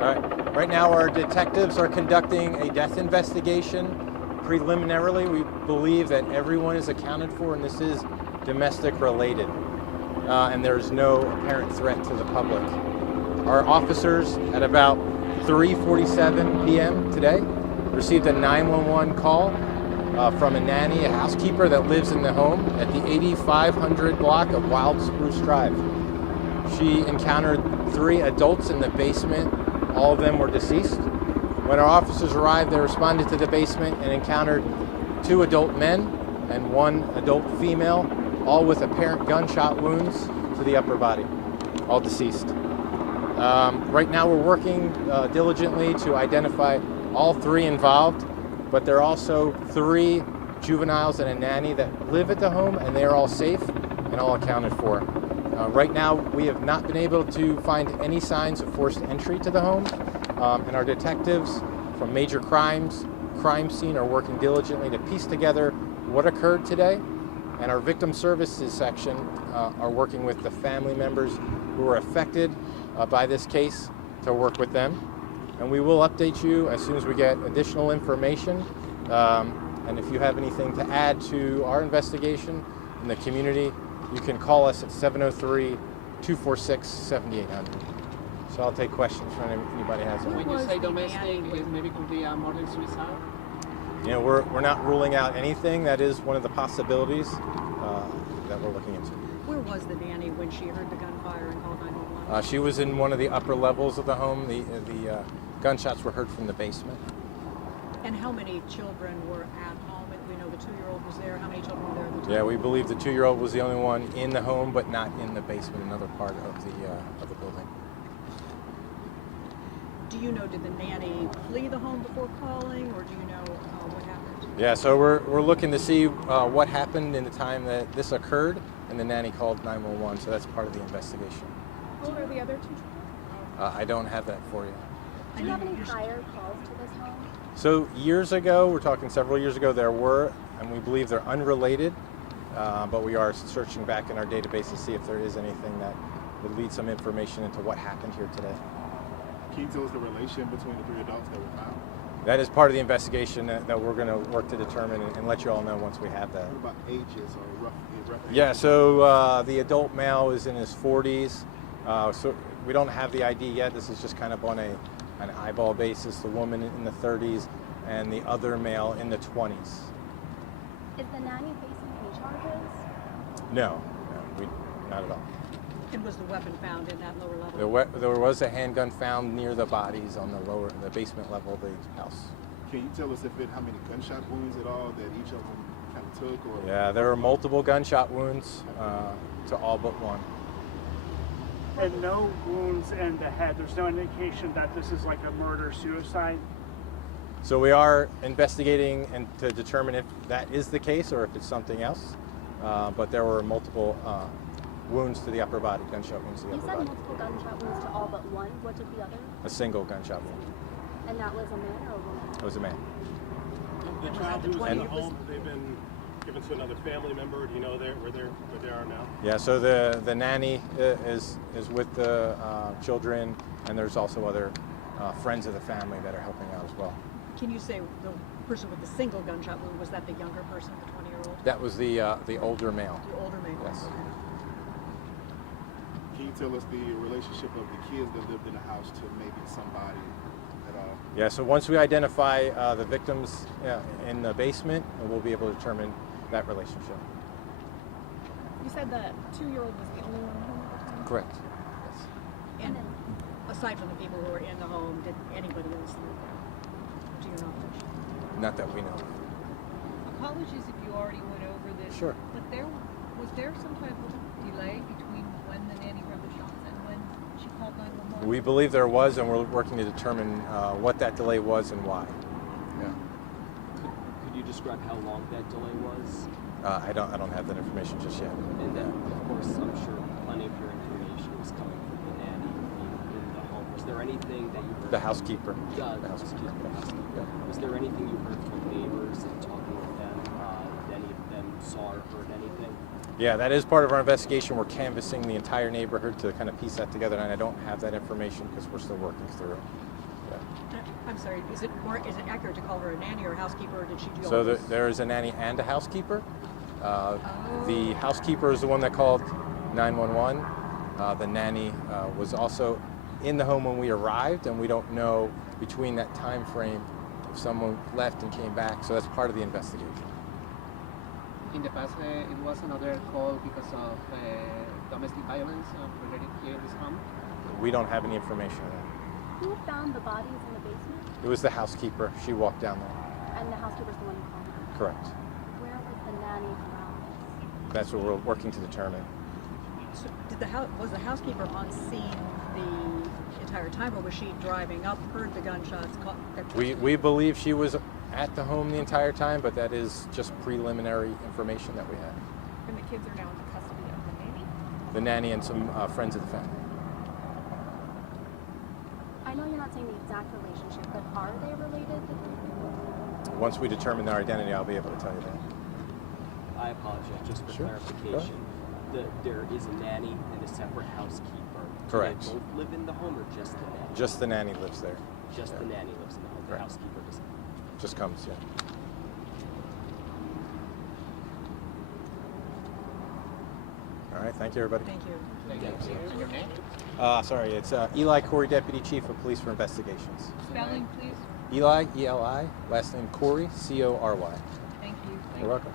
All right. Right now, our detectives are conducting a death investigation. Preliminarily, we believe that everyone is accounted for, and this is domestic related, and there is no apparent threat to the public. Our officers, at about 3:47 p.m. today, received a 911 call from a nanny, a housekeeper that lives in the home at the 8500 block of Wild Spruce Drive. She encountered 3 adults in the basement. All of them were deceased. When our officers arrived, they responded to the basement and encountered 2 adult men and 1 adult female, all with apparent gunshot wounds to the upper body, all deceased. Right now we're working diligently to identify all 3 involved, but there are also 3 juveniles and a nanny that live at the home, and they are all safe and all accounted for. Right now we have not been able to find any signs of forced entry to the home, and our detectives from major crime scene are working diligently to piece together what occurred today, and our victim services section are working with the family members who were affected by this case to work with them. And we will update you as soon as we get additional information. And if you have anything to add to our investigation in the community, you can call us at 703-246-7800. So I'll take questions from anybody has any. When you say domestic, it maybe could be more than suicide? You know, we're not ruling out anything. That is one of the possibilities that we're looking into. Where was the nanny when she heard the gunfire and called 911? She was in one of the upper levels of the home. The gunshots were heard from the basement. And how many children were at home? We know the 2-year-old was there. How many children were there at the time? Yeah, we believe the 2-year-old was the only one in the home, but not in the basement, another part of the building. Do you know, did the nanny flee the home before calling, or do you know what happened? Yeah, so we're looking to see what happened in the time that this occurred, and the nanny called 911, so that's part of the investigation. How old are the other 2 children? I don't have that for you. Do you have any prior calls to this home? So years ago, we're talking several years ago, there were, and we believe they're unrelated, but we are searching back in our database to see if there is anything that would lead some information into what happened here today. Can you tell us the relation between the 3 adults that were found? That is part of the investigation that we're going to work to determine and let you all know once we have that. What about ages or rough Yeah, so the adult male is in his 40s. So we don't have the ID yet. This is just kind of on an eyeball basis. The woman in the 30s and the other male in the 20s. Is the nanny facing any charges? No, not at all. And was the weapon found in that lower level? There was a handgun found near the bodies on the basement level of the house. Can you tell us how many gunshot wounds at all that each of them kind of took? Or? Yeah, there were multiple gunshot wounds to all but one. And no wounds in the head. There's no indication that this is like a murder-suicide. So we are investigating and to determine if that is the case or if it's something else. But there were multiple wounds to the upper body, gunshot wounds to the upper body. You said multiple gunshot wounds to all but one. What did the other? A single gunshot wound. And that was a man or a woman? It was a man. The child who was in the home, they've been given to another family member. Do you know where they are now? Yeah, so the nanny is with the children, and there's also other friends of the family that are helping out as well. Can you say the person with the single gunshot wound, was that the younger person, the 20-year-old? That was the older male. The older male? Yes. Okay. Can you tell us the relationship of the kids that lived in the house to maybe somebody at all? Yeah, so once we identify the victims in the basement, we'll be able to determine that relationship. You said the 2-year-old was the only one home at the time? Correct. Yes. And aside from the people who were in the home, did anybody else live there, to your knowledge? Not that we know of. Apologies if you already went over this. Sure. But was there some type of delay between when the nanny heard the shots and when she called 911? We believe there was, and we're working to determine what that delay was and why. Yeah. Could you describe how long that delay was? I don't have that information just yet. And then, of course, I'm sure plenty of your information was coming from the nanny in the home. Was there anything that you heard? The housekeeper. The housekeeper. Yeah. Was there anything you heard from neighbors and talking with them? Any of them saw or heard anything? Yeah, that is part of our investigation. We're canvassing the entire neighborhood to kind of piece that together, and I don't have that information because we're still working through it. I'm sorry, is it accurate to call her a nanny or a housekeeper, or did she do all So this? there is a nanny and a housekeeper. The housekeeper is the one that called 911. The nanny was also in the home when we arrived, and we don't know between that time frame if someone left and came back. So that's part of the investigation. In the past, it was another call because of domestic violence related here in this home. We don't have any information on that. Who found the bodies in the basement? It was the housekeeper. She walked down there. And the housekeeper's the one who called her? Correct. Where was the nanny around this? That's what we're working to determine. So was the housekeeper on scene the entire time, or was she driving up, heard the gunshots? We believe she was at the home the entire time, but that is just preliminary information that we have. And the kids are now in the custody of the nanny? The nanny and some friends of the family. I know you're not saying the exact relationship, but are they related? Once we determine their identity, I'll be able to tell you that. I apologize, just for Sure. clarification. There is a nanny and a separate housekeeper. Correct. Do they both live in the home or just the nanny? Just the nanny lives there. Just the nanny lives in the home. The Right. housekeeper doesn't. Just comes, yeah. All right, thank you, everybody. Thank you. Your name? Sorry, it's Eli Corey, Deputy Chief of Police for Investigations. Spelling, please. Eli, E-L-I, last name Corey, C-O-R-Y. Thank you. You're welcome.